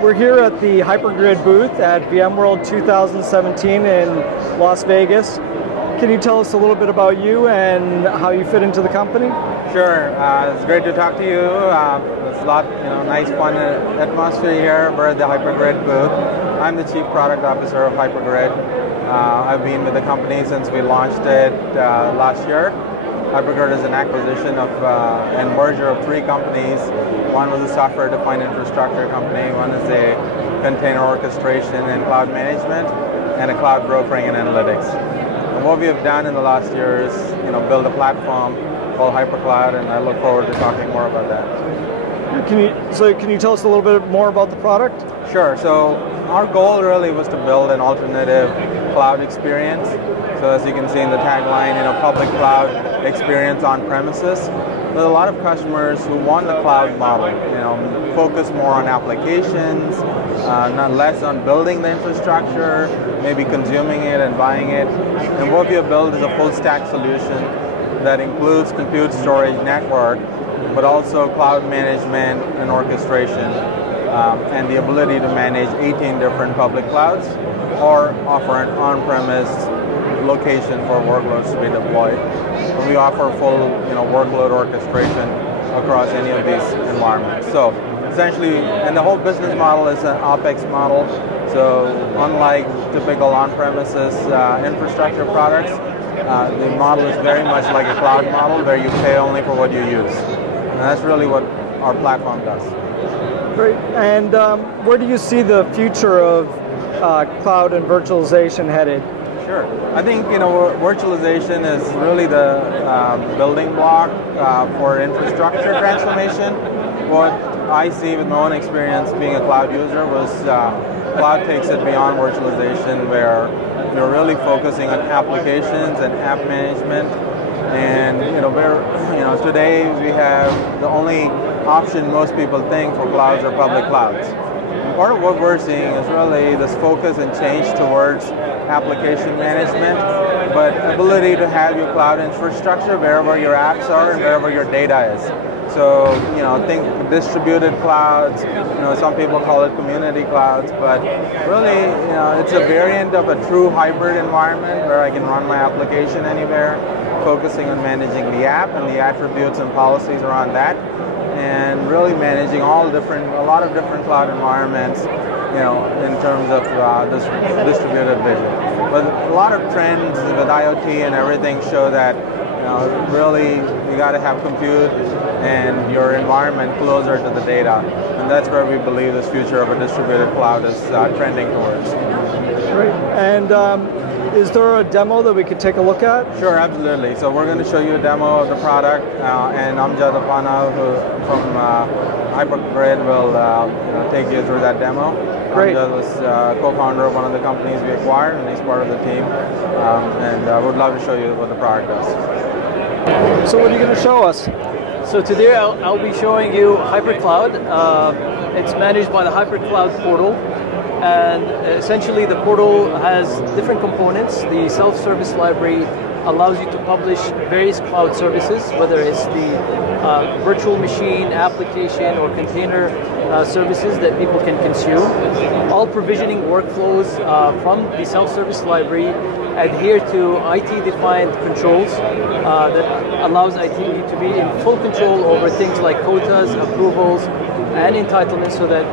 We're here at the Hypergrid booth at VMworld 2017 in Las Vegas. Can you tell us a little bit about you and how you fit into the company? Sure. It's great to talk to you. It's a lot, nice, fun atmosphere here. We're at the Hypergrid booth. I'm the Chief Product Officer of Hypergrid. I've been with the company since we launched it last year. Hypergrid is an acquisition of and merger of three companies. One was a software-defined infrastructure company, one is a container orchestration and cloud management, and a cloud brokering and analytics. And what we have done in the last year is, build a platform called HyperCloud, and I look forward to talking more about that. Can you tell us a little bit more about the product? Sure. So our goal really was to build an alternative cloud experience. So as you can see in the tagline, public cloud experience on premises. There's a lot of customers who want the cloud model, focus more on applications, not less on building the infrastructure, maybe consuming it and buying it. And what we have built is a full stack solution that includes compute, storage, network, but also cloud management and orchestration, and the ability to manage 18 different public clouds or offer an on-premise location for workloads to be deployed. And we offer full workload orchestration across any of these environments. So essentially, and the whole business model is an OpEx model. So unlike typical on-premises infrastructure products, the model is very much like a cloud model where you pay only for what you use. And that's really what our platform does. Great. And where do you see the future of cloud and virtualization headed? Sure. I think virtualization is really the building block for infrastructure transformation. What I see with my own experience being a cloud user was cloud takes it beyond virtualization, where you're really focusing on applications and app management. And today we have the only option most people think for clouds are public clouds. Part of what we're seeing is really this focus and change towards application management, but ability to have your cloud infrastructure wherever your apps are and wherever your data is. So, think distributed clouds, some people call it community clouds, but really, it's a variant of a true hybrid environment where I can run my application anywhere, focusing on managing the app and the attributes and policies around that, and really managing a lot of different cloud environments, in terms of this distributed vision. But a lot of trends with IoT and everything show that really you got to have compute and your environment closer to the data, and that's where we believe this future of a distributed cloud is trending towards. Great. And is there a demo that we could take a look at? Sure, absolutely. So we're going to show you a demo of the product, and Amjad Apana from Hypergrid will take you through that demo. Great. Amjad was co-founder of one of the companies we acquired, and he's part of the team. And I would love to show you what the product does. So what are you going to show us? So today I'll be showing you HyperCloud. It's managed by the HyperCloud portal. And essentially the portal has different components. The self-service library allows you to publish various cloud services, whether it's the virtual machine, application, or container services that people can consume. All provisioning workflows from the self-service library adhere to IT-defined controls that allows IT to be in full control over things like quotas, approvals, and entitlements, so that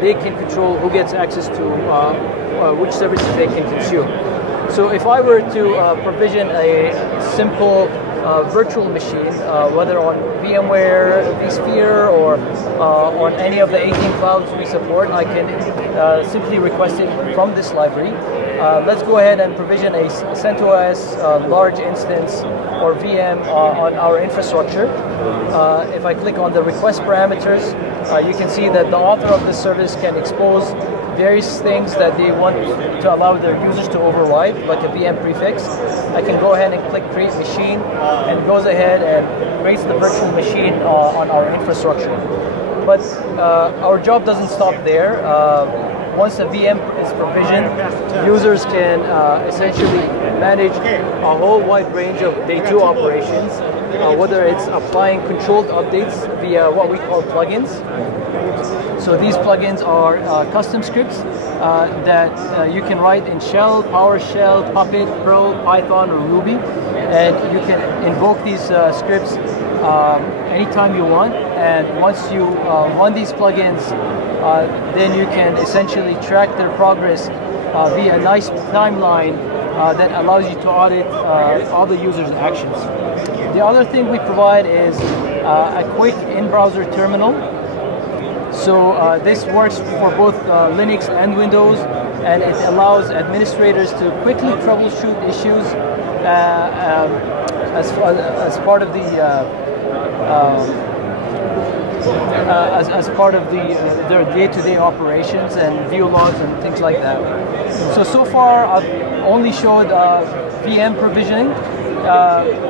they can control who gets access to which services they can consume. So if I were to provision a simple virtual machine, whether on VMware, vSphere, or on any of the 18 clouds we support, I can simply request it from this library. Let's go ahead and provision a CentOS large instance or VM on our infrastructure. If I click on the request parameters, you can see that the author of this service can expose various things that they want to allow their users to override, like a VM prefix. I can go ahead and click create machine, and it goes ahead and creates the virtual machine on our infrastructure. But our job doesn't stop there. Once the VM is provisioned, users can essentially manage a whole wide range of day 2 operations, whether it's applying controlled updates via what we call plugins. So these plugins are custom scripts that you can write in Shell, PowerShell, Puppet, Perl, Python, or Ruby, and you can invoke these scripts anytime you want. And once you run these plugins, then you can essentially track their progress via a nice timeline that allows you to audit all the user's actions. The other thing we provide is a quick in-browser terminal. So this works for both Linux and Windows, and it allows administrators to quickly troubleshoot issues as part of their day-to-day operations and view logs and things like that. So far I've only showed VM provisioning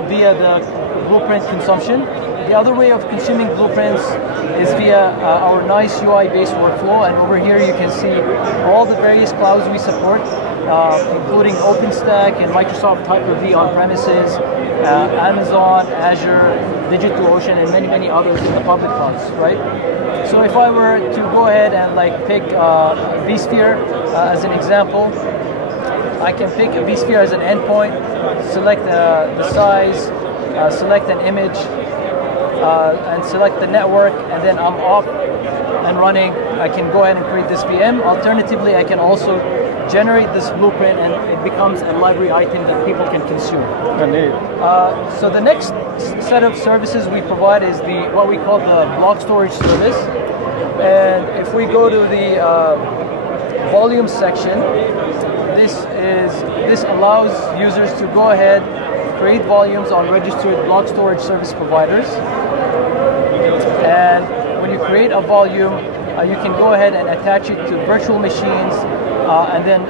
via the blueprint consumption. The other way of consuming blueprints is via our nice UI-based workflow, and over here you can see all the various clouds we support, including OpenStack and Microsoft Hyper-V on premises, Amazon, Azure, DigitalOcean, and many, many others in the public clouds, right? So if I were to go ahead and pick vSphere as an example, I can pick a vSphere as an endpoint, select the size, select an image, and select the network, and then I'm off and running. I can go ahead and create this VM. Alternatively, I can also generate this blueprint, and it becomes a library item that people can consume. Indeed. So the next set of services we provide is what we call the block storage service. And if we go to the volume section, this allows users to go ahead, create volumes on registered block storage service providers. And when you create a volume, you can go ahead and attach it to virtual machines, and then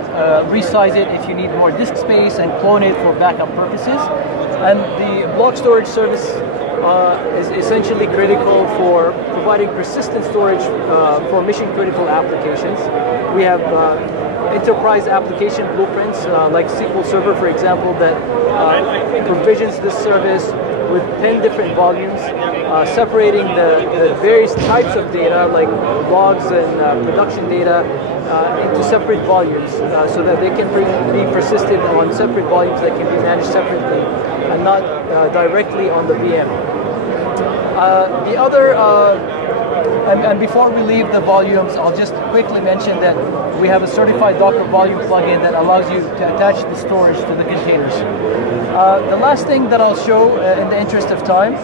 resize it if you need more disk space, and clone it for backup purposes. And the block storage service is essentially critical for providing persistent storage for mission-critical applications. We have enterprise application blueprints like SQL Server, for example, that provisions this service with 10 different volumes, separating the various types of data like logs and production data into separate volumes, so that they can be persisted on separate volumes that can be managed separately and not directly on the VM. The other, and before we leave the volumes, I'll just quickly mention that we have a certified Docker volume plugin that allows you to attach the storage to the containers. The last thing that I'll show in the interest of time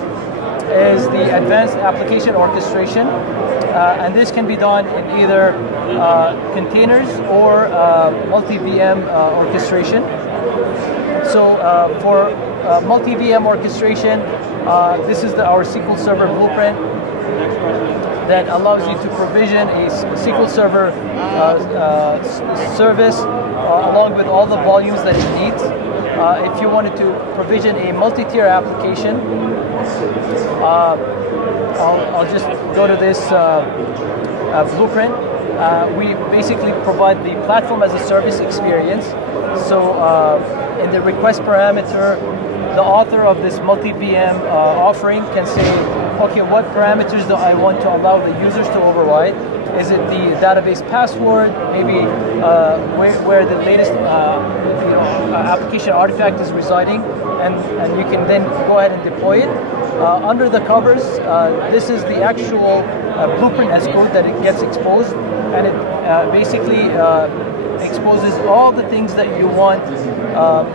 is the advanced application orchestration, and this can be done in either containers or multi-VM orchestration. So for multi-VM orchestration, this is our SQL Server blueprint that allows you to provision a SQL Server service along with all the volumes that it needs. If you wanted to provision a multi-tier application, I'll just go to this blueprint. We basically provide the platform as a service experience. So in the request parameter, the author of this multi-VM offering can say, okay, what parameters do I want to allow the users to override? Is it the database password, maybe where the latest application artifact is residing, and you can then go ahead and deploy it. Under the covers, this is the actual blueprint as code that it gets exposed, and it basically exposes all the things that you want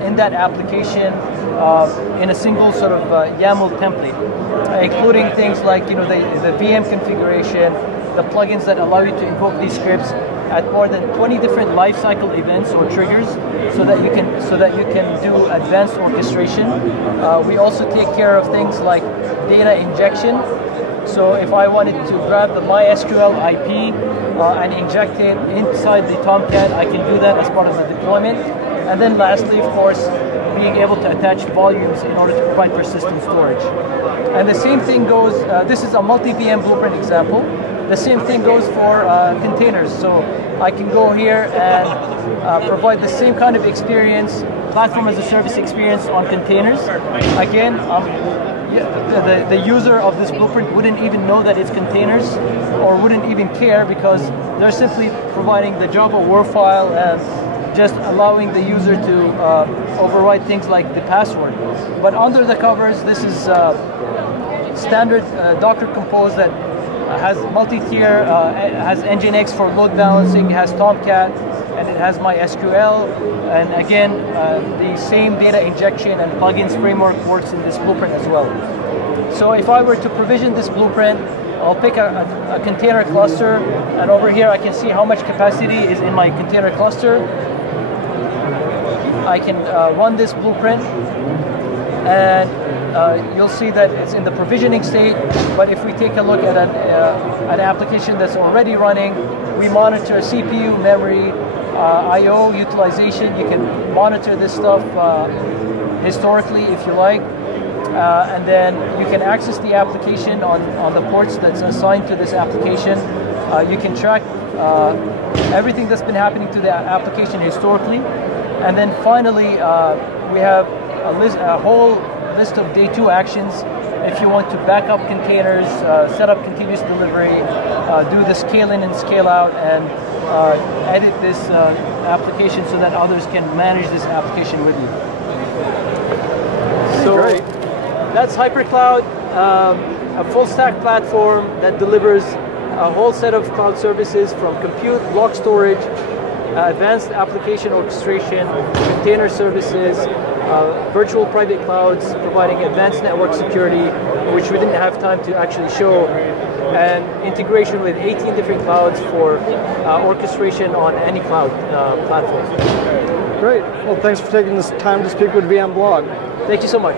in that application in a single sort of YAML template, including things like the VM configuration, the plugins that allow you to invoke these scripts at more than 20 different lifecycle events or triggers, so that you can do advanced orchestration. We also take care of things like data injection. So if I wanted to grab the MySQL IP and inject it inside the Tomcat, I can do that as part of the deployment. And then lastly, of course, being able to attach volumes in order to provide persistent storage. And the same thing goes, this is a multi-VM blueprint example. The same thing goes for containers. So I can go here and provide the same kind of experience, platform as a service experience on containers. Again, the user of this blueprint wouldn't even know that it's containers, or wouldn't even care, because they're simply providing the Java WAR file and just allowing the user to override things like the password. But under the covers, this is standard Docker Compose that has multi-tier, has Nginx for load balancing, has Tomcat, and it has MySQL. And again, the same data injection and plugins framework works in this blueprint as well. So if I were to provision this blueprint, I'll pick a container cluster, and over here I can see how much capacity is in my container cluster. I can run this blueprint, and you'll see that it's in the provisioning state. But if we take a look at an application that's already running, we monitor CPU, memory, I/O utilization. You can monitor this stuff historically if you like, and then you can access the application on the ports that's assigned to this application. You can track everything that's been happening to the application historically, and then finally we have a whole list of day 2 actions. If you want to back up containers, set up continuous delivery, do the scale in and scale out, and edit this application so that others can manage this application with you. So great. That's HyperCloud, a full stack platform that delivers a whole set of cloud services from compute, block storage, advanced application orchestration, container services, virtual private clouds, providing advanced network security, which we didn't have time to actually show, and integration with 18 different clouds for orchestration on any cloud platform. Great. Well, thanks for taking this time to speak with VMblog. Thank you so much.